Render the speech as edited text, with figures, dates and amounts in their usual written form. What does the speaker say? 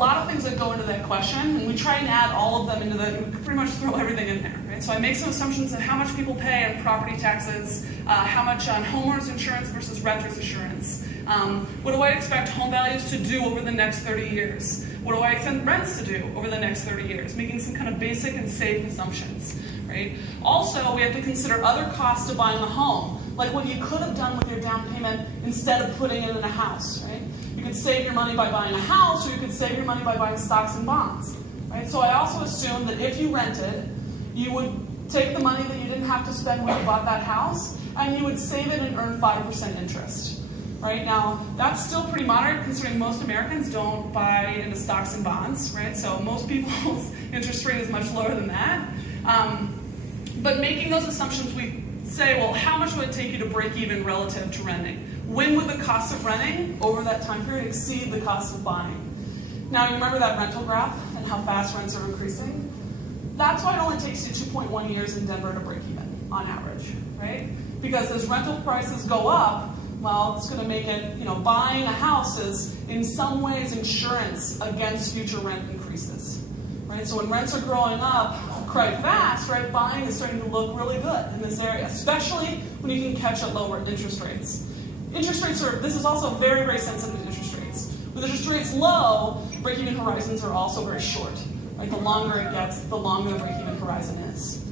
lot of things that go into that question, and we try and add all of them into the, we pretty much throw everything in there, right? So I make some assumptions of how much people pay on property taxes, how much on homeowners insurance versus renters insurance. What do I expect home values to do over the next 30 years? What do I expect rents to do over the next 30 years? Making some kind of basic and safe assumptions, right? Also, we have to consider other costs of buying a home, like what you could have done with your down payment instead of putting it in a house, right? You could save your money by buying a house, or you could save your money by buying stocks and bonds, right? So I also assume that if you rented, you would take the money that you didn't have to spend when you bought that house, and you would save it and earn 5% interest. Right now, that's still pretty moderate considering most Americans don't buy into stocks and bonds, right? So most people's interest rate is much lower than that. But making those assumptions, we say, well, how much would it take you to break even relative to renting? When would the cost of renting over that time period exceed the cost of buying? Now, you remember that rental graph and how fast rents are increasing? That's why it only takes you 2.1 years in Denver to break even, on average, right? Because as rental prices go up, well, it's going to make it, buying a house is in some ways insurance against future rent increases, right? So when rents are growing up quite fast, right, buying is starting to look really good in this area, especially when you can catch at lower interest rates. Interest rates this is also very, very sensitive to interest rates. With interest rates low, break-even horizons are also very short, right? The longer it gets, the longer the break-even horizon is.